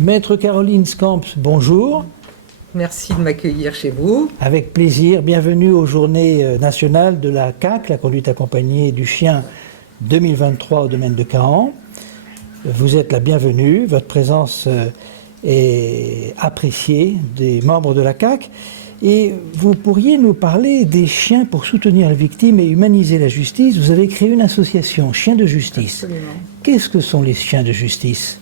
Maître Caroline Scamps, bonjour. Merci de m'accueillir chez vous. Avec plaisir. Bienvenue aux Journées nationales de la CAC, la conduite accompagnée du chien 2023 au domaine de Caen. Vous êtes la bienvenue. Votre présence est appréciée des membres de la CAC. Et vous pourriez nous parler des chiens pour soutenir les victimes et humaniser la justice. Vous avez créé une association, Chiens de Justice. Absolument. Qu'est-ce que sont les chiens de justice ?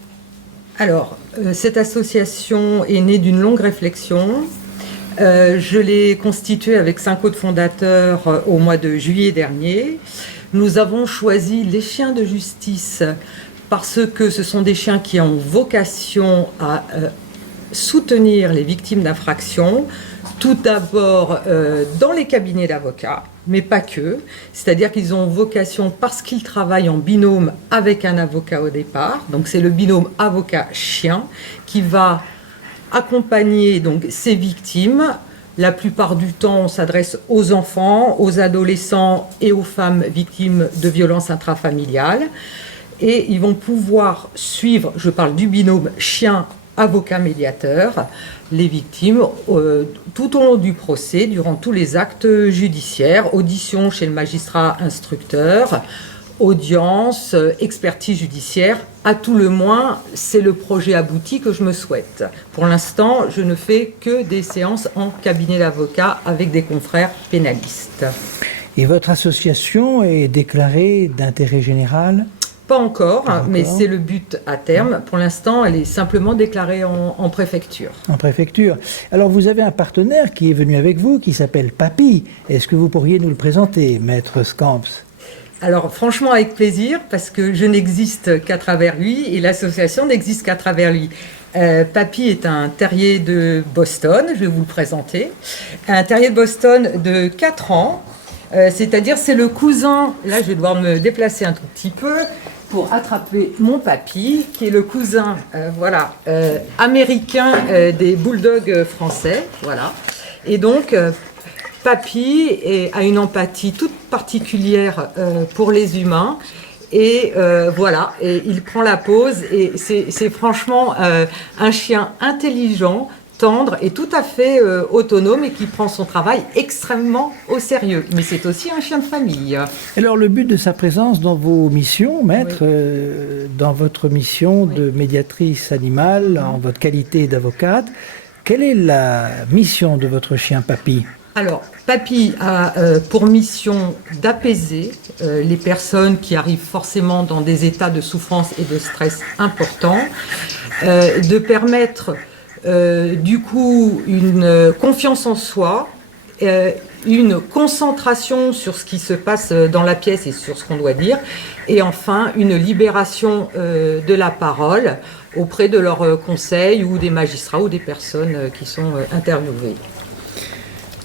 Alors, cette association est née d'une longue réflexion. Je l'ai constituée avec 5 autres fondateurs au mois de juillet dernier. Nous avons choisi les chiens de justice parce que ce sont des chiens qui ont vocation à soutenir les victimes d'infractions, tout d'abord dans les cabinets d'avocats, mais pas que. C'est-à-dire qu'ils ont vocation, parce qu'ils travaillent en binôme avec un avocat au départ, donc c'est le binôme avocat-chien qui va accompagner donc ces victimes. La plupart du temps, on s'adresse aux enfants, aux adolescents et aux femmes victimes de violences intrafamiliales. Et ils vont pouvoir suivre, je parle du binôme chien avocat-médiateur, les victimes tout au long du procès, durant tous les actes judiciaires, audition chez le magistrat instructeur, audience, expertise judiciaire. À tout le moins, c'est le projet abouti que je me souhaite. Pour l'instant, je ne fais que des séances en cabinet d'avocat avec des confrères pénalistes. Et votre association est déclarée d'intérêt général ? Pas encore, mais c'est le but à terme. Pour l'instant, elle est simplement déclarée en préfecture. En préfecture. Alors, vous avez un partenaire qui est venu avec vous, qui s'appelle Papy. Est-ce que vous pourriez nous le présenter, Maître Scamps ? Alors, franchement, avec plaisir, parce que je n'existe qu'à travers lui et l'association n'existe qu'à travers lui. Papy est un terrier de Boston, je vais vous le présenter. Un terrier de Boston de 4 ans, c'est-à-dire c'est le cousin, là je vais devoir me déplacer un tout petit peu, pour attraper mon papy, qui est le cousin américain des bulldogs français. Voilà. Et donc, papy a une empathie toute particulière pour les humains. Et et il prend la pose. Et c'est franchement un chien intelligent, tendre et tout à fait autonome et qui prend son travail extrêmement au sérieux. Mais c'est aussi un chien de famille. Alors le but de sa présence dans vos missions, Maître, dans votre mission de médiatrice animale, en votre qualité d'avocate, quelle est la mission de votre chien Papy ? Alors, Papy a pour mission d'apaiser les personnes qui arrivent forcément dans des états de souffrance et de stress importants, de permettre du coup une confiance en soi, une concentration sur ce qui se passe dans la pièce et sur ce qu'on doit dire, et enfin une libération de la parole auprès de leurs conseils ou des magistrats ou des personnes qui sont interviewées.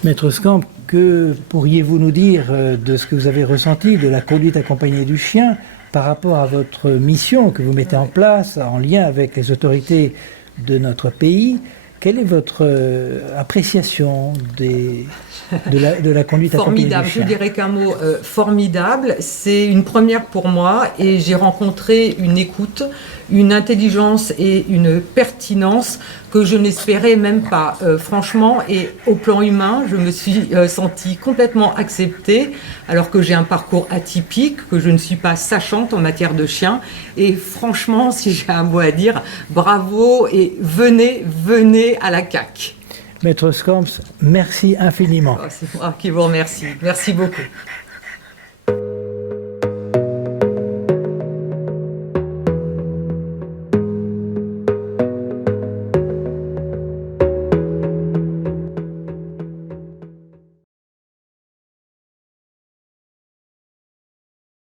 Maître Scamps, que pourriez-vous nous dire de ce que vous avez ressenti de la conduite accompagnée du chien par rapport à votre mission que vous mettez en place en lien avec les autorités de notre pays? Quelle est votre appréciation de la conduite accompagnée du chien ? Formidable, je dirais qu'un mot formidable. C'est une première pour moi et j'ai rencontré une écoute, une intelligence et une pertinence que je n'espérais même pas. Franchement, et au plan humain, je me suis sentie complètement acceptée alors que j'ai un parcours atypique, que je ne suis pas sachante en matière de chiens. Et franchement, si j'ai un mot à dire, bravo et venez à la CAC. Maître Scamps, merci infiniment. C'est moi qui vous remercie. Merci beaucoup.